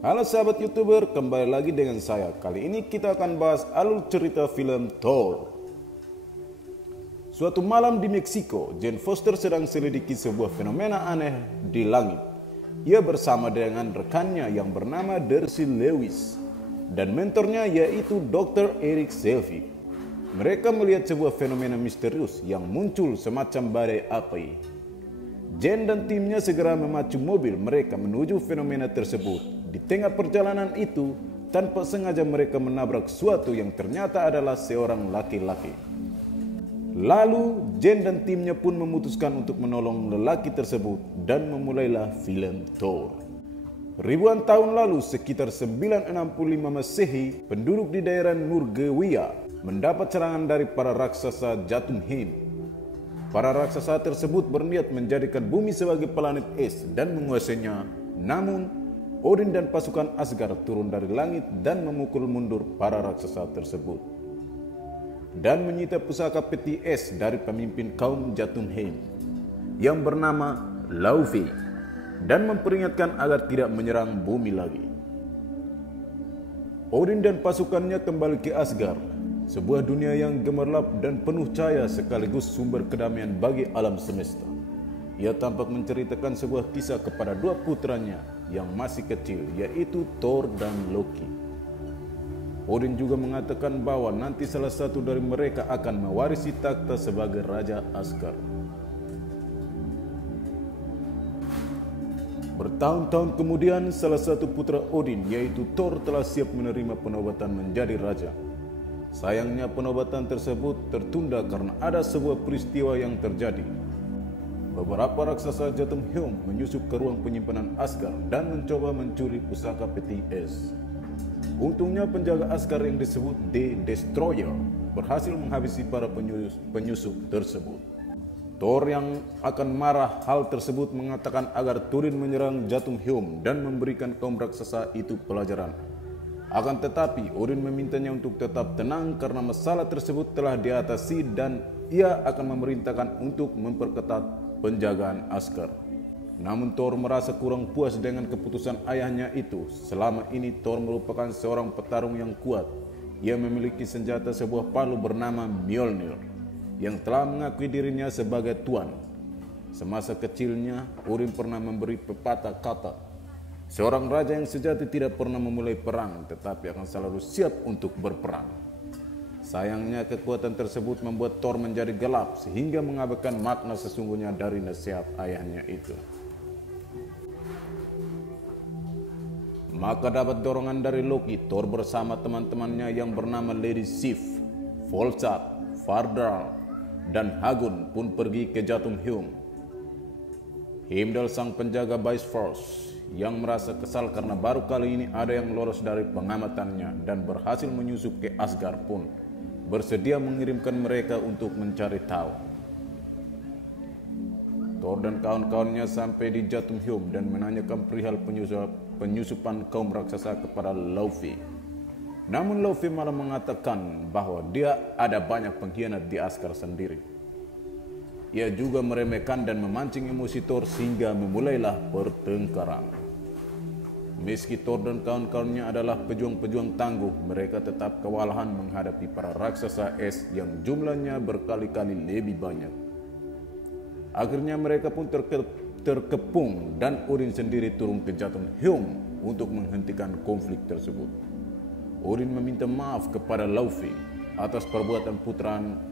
Halo sahabat YouTuber, kembali lagi dengan saya. Kali ini kita akan bahas alur cerita film Thor. Suatu malam di Meksiko, Jane Foster sedang selidiki sebuah fenomena aneh di langit. Ia bersama dengan rekannya yang bernama Darcy Lewis dan mentornya yaitu Dr. Eric Selvig. Mereka melihat sebuah fenomena misterius yang muncul semacam badai api. Jane dan timnya segera memacu mobil mereka menuju fenomena tersebut. Di tengah perjalanan itu, tanpa sengaja mereka menabrak sesuatu yang ternyata adalah seorang laki-laki. Lalu, Jane dan timnya pun memutuskan untuk menolong lelaki tersebut dan memulailah film Thor. Ribuan tahun lalu, sekitar 965 Masehi, penduduk di daerah Norwegia mendapat serangan dari para raksasa Jotunheim. Para raksasa tersebut berniat menjadikan bumi sebagai planet es dan menguasainya. Namun, Odin dan pasukan Asgard turun dari langit dan memukul mundur para raksasa tersebut. Dan menyita pusaka peti es dari pemimpin kaum Jotunheim yang bernama Laufey dan memperingatkan agar tidak menyerang bumi lagi. Odin dan pasukannya kembali ke Asgard, sebuah dunia yang gemerlap dan penuh cahaya sekaligus sumber kedamaian bagi alam semesta. Ia tampak menceritakan sebuah kisah kepada dua putranya yang masih kecil, yaitu Thor dan Loki. Odin juga mengatakan bahwa nanti salah satu dari mereka akan mewarisi takhta sebagai Raja Asgard. Bertahun-tahun kemudian, salah satu putra Odin, yaitu Thor, telah siap menerima penobatan menjadi raja. Sayangnya penobatan tersebut tertunda karena ada sebuah peristiwa yang terjadi. Beberapa raksasa Jotunheim menyusup ke ruang penyimpanan Asgard dan mencoba mencuri pusaka peti es. Untungnya penjaga Asgard yang disebut The Destroyer berhasil menghabisi para penyusup tersebut. Thor yang akan marah hal tersebut mengatakan agar Turin menyerang Jotunheim dan memberikan kaum raksasa itu pelajaran. Akan tetapi Odin memintanya untuk tetap tenang karena masalah tersebut telah diatasi dan ia akan memerintahkan untuk memperketat penjagaan Asgard. Namun Thor merasa kurang puas dengan keputusan ayahnya itu. Selama ini Thor merupakan seorang petarung yang kuat. Ia memiliki senjata sebuah palu bernama Mjolnir yang telah mengakui dirinya sebagai tuan. Semasa kecilnya, Odin pernah memberi pepatah kata, seorang raja yang sejati tidak pernah memulai perang, tetapi akan selalu siap untuk berperang. Sayangnya kekuatan tersebut membuat Thor menjadi gelap sehingga mengabaikan makna sesungguhnya dari nasihat ayahnya itu. Maka dapat dorongan dari Loki, Thor bersama teman-temannya yang bernama Lady Sif, Volstagg, Fardal, dan Hagun pun pergi ke Jotunheim. Heimdall sang penjaga Bifrost yang merasa kesal karena baru kali ini ada yang lolos dari pengamatannya dan berhasil menyusup ke Asgard pun bersedia mengirimkan mereka untuk mencari tahu. Thor dan kawan-kawannya sampai di Jotunheim dan menanyakan perihal penyusupan kaum raksasa kepada Laufey. Namun Laufey malah mengatakan bahwa dia ada banyak pengkhianat di Asgard sendiri. Ia juga meremehkan dan memancing emosi Thor sehingga memulailah pertengkaran. Meski Thor dan kawan-kawannya adalah pejuang-pejuang tangguh, mereka tetap kewalahan menghadapi para raksasa es yang jumlahnya berkali-kali lebih banyak. Akhirnya mereka pun terkepung dan Odin sendiri turun ke Jotunheim untuk menghentikan konflik tersebut. Odin meminta maaf kepada Laufey atas perbuatan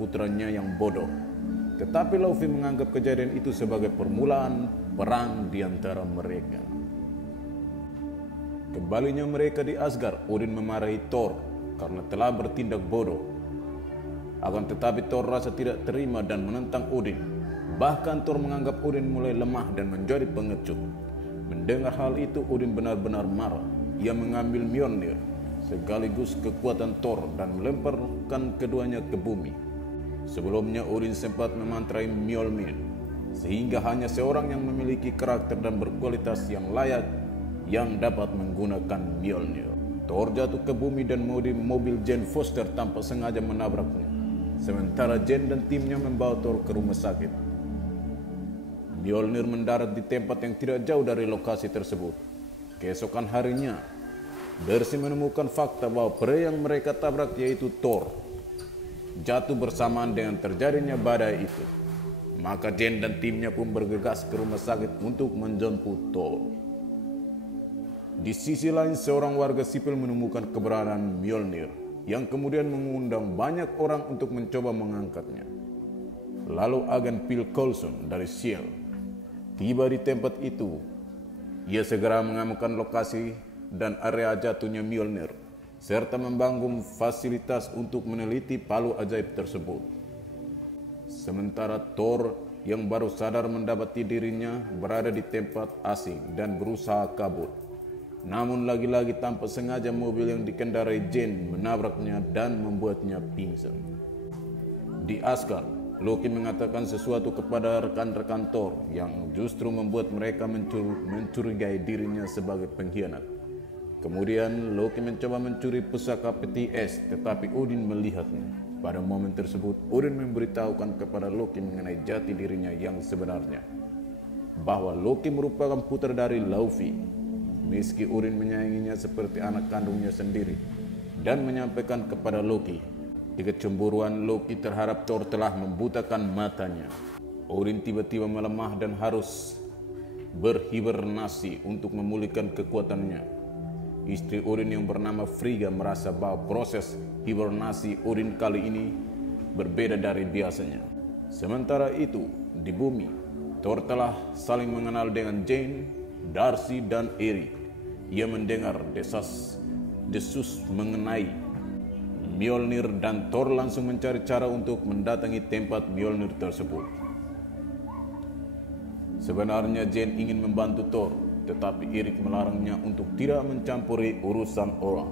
putranya yang bodoh. Tetapi Laufey menganggap kejadian itu sebagai permulaan perang di antara mereka. Kembalinya mereka di Asgard, Odin memarahi Thor karena telah bertindak bodoh. Akan tetapi Thor rasa tidak terima dan menentang Odin. Bahkan Thor menganggap Odin mulai lemah dan menjadi pengecut. Mendengar hal itu, Odin benar-benar marah. Ia mengambil Mjolnir sekaligus kekuatan Thor dan melemparkan keduanya ke bumi. Sebelumnya Odin sempat memantrai Mjolnir sehingga hanya seorang yang memiliki karakter dan berkualitas yang layak yang dapat menggunakan Mjolnir. Thor jatuh ke bumi dan mobil Jane Foster tanpa sengaja menabraknya. Sementara Jane dan timnya membawa Thor ke rumah sakit. Mjolnir mendarat di tempat yang tidak jauh dari lokasi tersebut. Keesokan harinya, Darcy menemukan fakta bahwa pria yang mereka tabrak yaitu Thor jatuh bersamaan dengan terjadinya badai itu. Maka Jane dan timnya pun bergegas ke rumah sakit untuk menjemput Thor. Di sisi lain, seorang warga sipil menemukan keberadaan Mjolnir yang kemudian mengundang banyak orang untuk mencoba mengangkatnya. Lalu agen Phil Coulson dari S.H.I.E.L.D. tiba di tempat itu. Ia segera mengamankan lokasi dan area jatuhnya Mjolnir, serta membangun fasilitas untuk meneliti palu ajaib tersebut. Sementara Thor yang baru sadar mendapati dirinya berada di tempat asing dan berusaha kabur. Namun lagi-lagi tanpa sengaja mobil yang dikendarai Jane menabraknya dan membuatnya pingsan. Di Asgard, Loki mengatakan sesuatu kepada rekan-rekan Thor yang justru membuat mereka mencurigai dirinya sebagai pengkhianat. Kemudian Loki mencoba mencuri pusaka peti es, tetapi Odin melihatnya. Pada momen tersebut, Odin memberitahukan kepada Loki mengenai jati dirinya yang sebenarnya, bahwa Loki merupakan putra dari Laufey. Meski Odin menyayanginya seperti anak kandungnya sendiri dan menyampaikan kepada Loki, kecemburuan Loki terhadap Thor telah membutakan matanya. Odin tiba-tiba melemah dan harus berhibernasi untuk memulihkan kekuatannya. Istri Odin yang bernama Frigga merasa bahwa proses hibernasi Odin kali ini berbeda dari biasanya. Sementara itu, di bumi, Thor telah saling mengenal dengan Jane, Darcy, dan Eri. Ia mendengar desus mengenai Mjolnir dan Thor langsung mencari cara untuk mendatangi tempat Mjolnir tersebut. Sebenarnya Jane ingin membantu Thor, tetapi Erik melarangnya untuk tidak mencampuri urusan orang.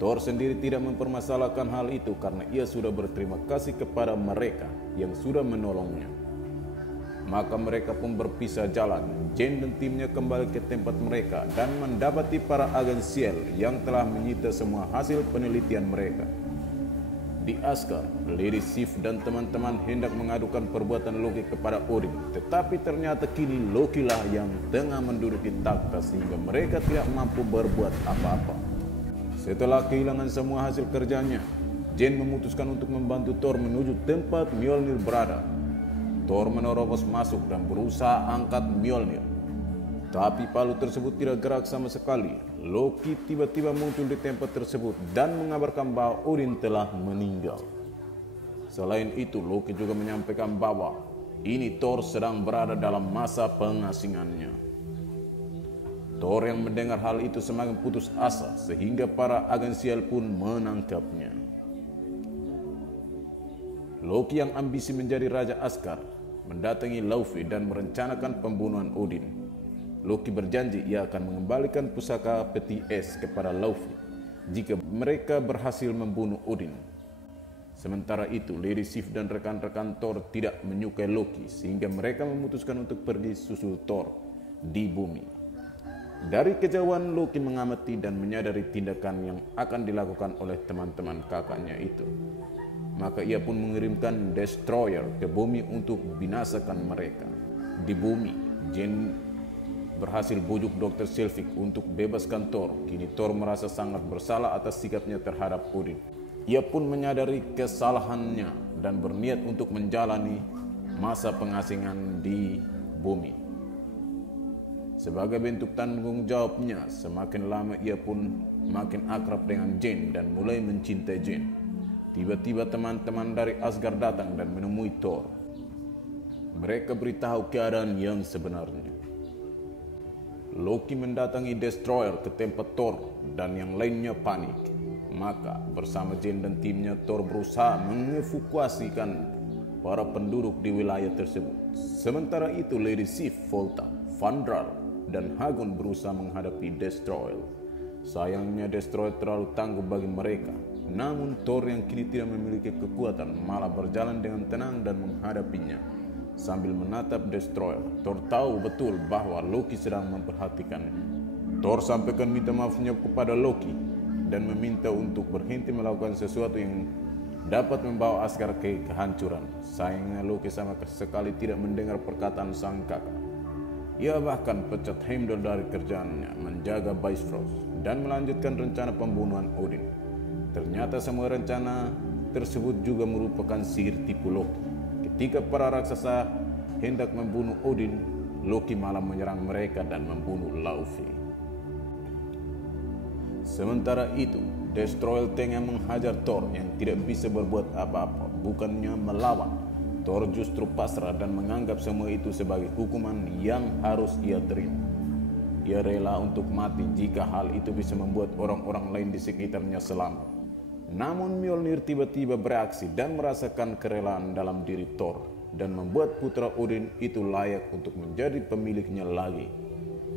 Thor sendiri tidak mempermasalahkan hal itu karena ia sudah berterima kasih kepada mereka yang sudah menolongnya. Maka mereka pun berpisah jalan. Jane dan timnya kembali ke tempat mereka dan mendapati para agen S.H.I.E.L.D. yang telah menyita semua hasil penelitian mereka. Di Asgard, Lady Sif dan teman-teman hendak mengadukan perbuatan Loki kepada Odin, tetapi ternyata kini Loki lah yang tengah menduduki takhta sehingga mereka tidak mampu berbuat apa-apa. Setelah kehilangan semua hasil kerjanya, Jane memutuskan untuk membantu Thor menuju tempat Mjolnir berada. Thor menerobos masuk dan berusaha angkat Mjolnir, tapi palu tersebut tidak gerak sama sekali. Loki tiba-tiba muncul di tempat tersebut dan mengabarkan bahwa Odin telah meninggal. Selain itu, Loki juga menyampaikan bahwa ini Thor sedang berada dalam masa pengasingannya. Thor yang mendengar hal itu semakin putus asa sehingga para agen S.H.I.E.L.D. pun menangkapnya. Loki yang ambisi menjadi Raja Asgard mendatangi Laufey dan merencanakan pembunuhan Odin. Loki berjanji ia akan mengembalikan pusaka peti es kepada Laufey jika mereka berhasil membunuh Odin. Sementara itu, Lady Sif dan rekan-rekan Thor tidak menyukai Loki sehingga mereka memutuskan untuk pergi susul Thor di bumi. Dari kejauhan Loki mengamati dan menyadari tindakan yang akan dilakukan oleh teman-teman kakaknya itu. Maka ia pun mengirimkan Destroyer ke bumi untuk binasakan mereka. Di bumi, Jane berhasil bujuk Dr. Sylvik untuk bebaskan Thor. Kini Thor merasa sangat bersalah atas sikapnya terhadap Odin. Ia pun menyadari kesalahannya dan berniat untuk menjalani masa pengasingan di bumi. Sebagai bentuk tanggung jawabnya, semakin lama ia pun makin akrab dengan Jane dan mulai mencintai Jane. Tiba-tiba teman-teman dari Asgard datang dan menemui Thor. Mereka beritahu keadaan yang sebenarnya. Loki mendatangi Destroyer ke tempat Thor dan yang lainnya panik. Maka bersama Jane dan timnya, Thor berusaha mengevakuasikan para penduduk di wilayah tersebut. Sementara itu Lady Sif, Volta, Fandral, dan Hagon berusaha menghadapi Destroyer. Sayangnya Destroyer terlalu tangguh bagi mereka. Namun Thor yang kini tidak memiliki kekuatan malah berjalan dengan tenang dan menghadapinya. Sambil menatap Destroyer, Thor tahu betul bahwa Loki sedang memperhatikannya. Thor sampaikan minta maafnya kepada Loki dan meminta untuk berhenti melakukan sesuatu yang dapat membawa Asgard ke kehancuran. Sayangnya Loki sama sekali tidak mendengar perkataan sang kakak. Ia bahkan pecat Heimdall dari kerjaannya menjaga Bifrost dan melanjutkan rencana pembunuhan Odin. Ternyata semua rencana tersebut juga merupakan sihir tipu Loki. Ketika para raksasa hendak membunuh Odin, Loki malah menyerang mereka dan membunuh Laufey. Sementara itu, Destroyer tengah menghajar Thor yang tidak bisa berbuat apa-apa. Bukannya melawan, Thor justru pasrah dan menganggap semua itu sebagai hukuman yang harus ia terima. Ia rela untuk mati jika hal itu bisa membuat orang-orang lain di sekitarnya selamat. Namun Mjolnir tiba-tiba bereaksi dan merasakan kerelaan dalam diri Thor dan membuat putra Odin itu layak untuk menjadi pemiliknya lagi.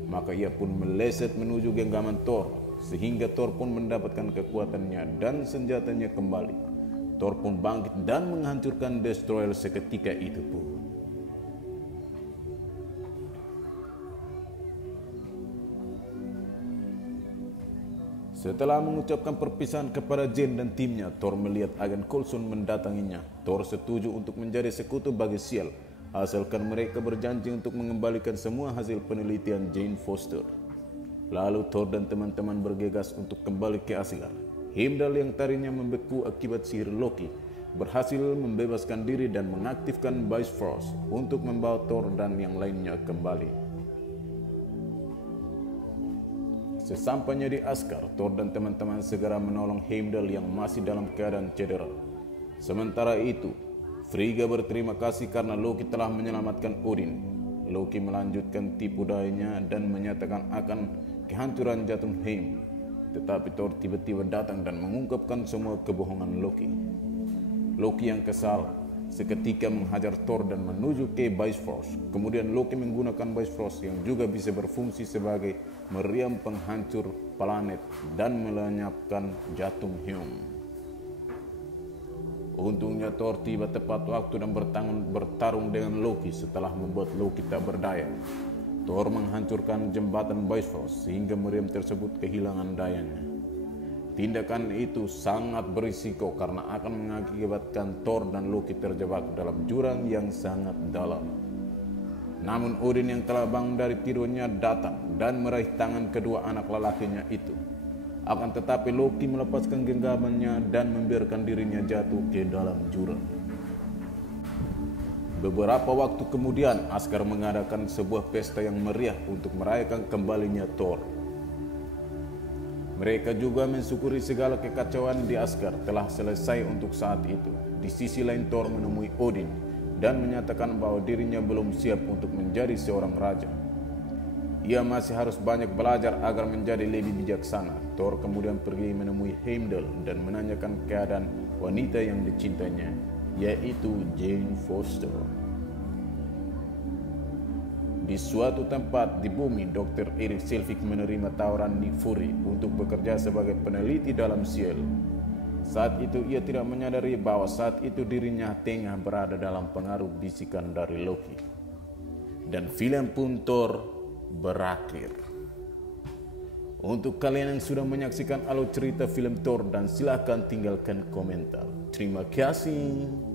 Maka ia pun meleset menuju genggaman Thor, sehingga Thor pun mendapatkan kekuatannya dan senjatanya kembali. Thor pun bangkit dan menghancurkan Destroyer seketika itu pun. Setelah mengucapkan perpisahan kepada Jane dan timnya, Thor melihat agen Coulson mendatanginya. Thor setuju untuk menjadi sekutu bagi Shield, asalkan mereka berjanji untuk mengembalikan semua hasil penelitian Jane Foster. Lalu Thor dan teman-teman bergegas untuk kembali ke Asgard. Heimdall yang tadinya membeku akibat sihir Loki berhasil membebaskan diri dan mengaktifkan Bifrost untuk membawa Thor dan yang lainnya kembali. Sesampainya di Asgard, Thor dan teman-teman segera menolong Heimdall yang masih dalam keadaan cedera. Sementara itu, Frigga berterima kasih karena Loki telah menyelamatkan Odin. Loki melanjutkan tipu dayanya dan menyatakan akan kehancuran Jotunheim. Tetapi Thor tiba-tiba datang dan mengungkapkan semua kebohongan Loki. Loki yang kesal seketika menghajar Thor dan menuju ke Bifrost. Kemudian Loki menggunakan Bifrost yang juga bisa berfungsi sebagai meriam penghancur planet dan melenyapkan Jotunheim. Untungnya Thor tiba tepat waktu dan bertarung dengan Loki setelah membuat Loki tak berdaya. Thor menghancurkan jembatan Bifrost sehingga meriam tersebut kehilangan dayanya. Tindakan itu sangat berisiko karena akan mengakibatkan Thor dan Loki terjebak dalam jurang yang sangat dalam. Namun Odin yang telah bangun dari tidurnya datang dan meraih tangan kedua anak lelakinya itu. Akan tetapi Loki melepaskan genggamannya dan membiarkan dirinya jatuh ke dalam jurang. Beberapa waktu kemudian, Asgard mengadakan sebuah pesta yang meriah untuk merayakan kembalinya Thor. Mereka juga mensyukuri segala kekacauan di Asgard telah selesai untuk saat itu. Di sisi lain, Thor menemui Odin dan menyatakan bahwa dirinya belum siap untuk menjadi seorang raja. Ia masih harus banyak belajar agar menjadi lebih bijaksana. Thor kemudian pergi menemui Heimdall dan menanyakan keadaan wanita yang dicintainya, yaitu Jane Foster. Di suatu tempat di bumi, Dr. Erik Selvig menerima tawaran Nick Fury untuk bekerja sebagai peneliti dalam Shield. Saat itu ia tidak menyadari bahwa saat itu dirinya tengah berada dalam pengaruh bisikan dari Loki. Dan film pun Thor berakhir. Untuk kalian yang sudah menyaksikan alur cerita film Thor dan silahkan tinggalkan komentar. Terima kasih.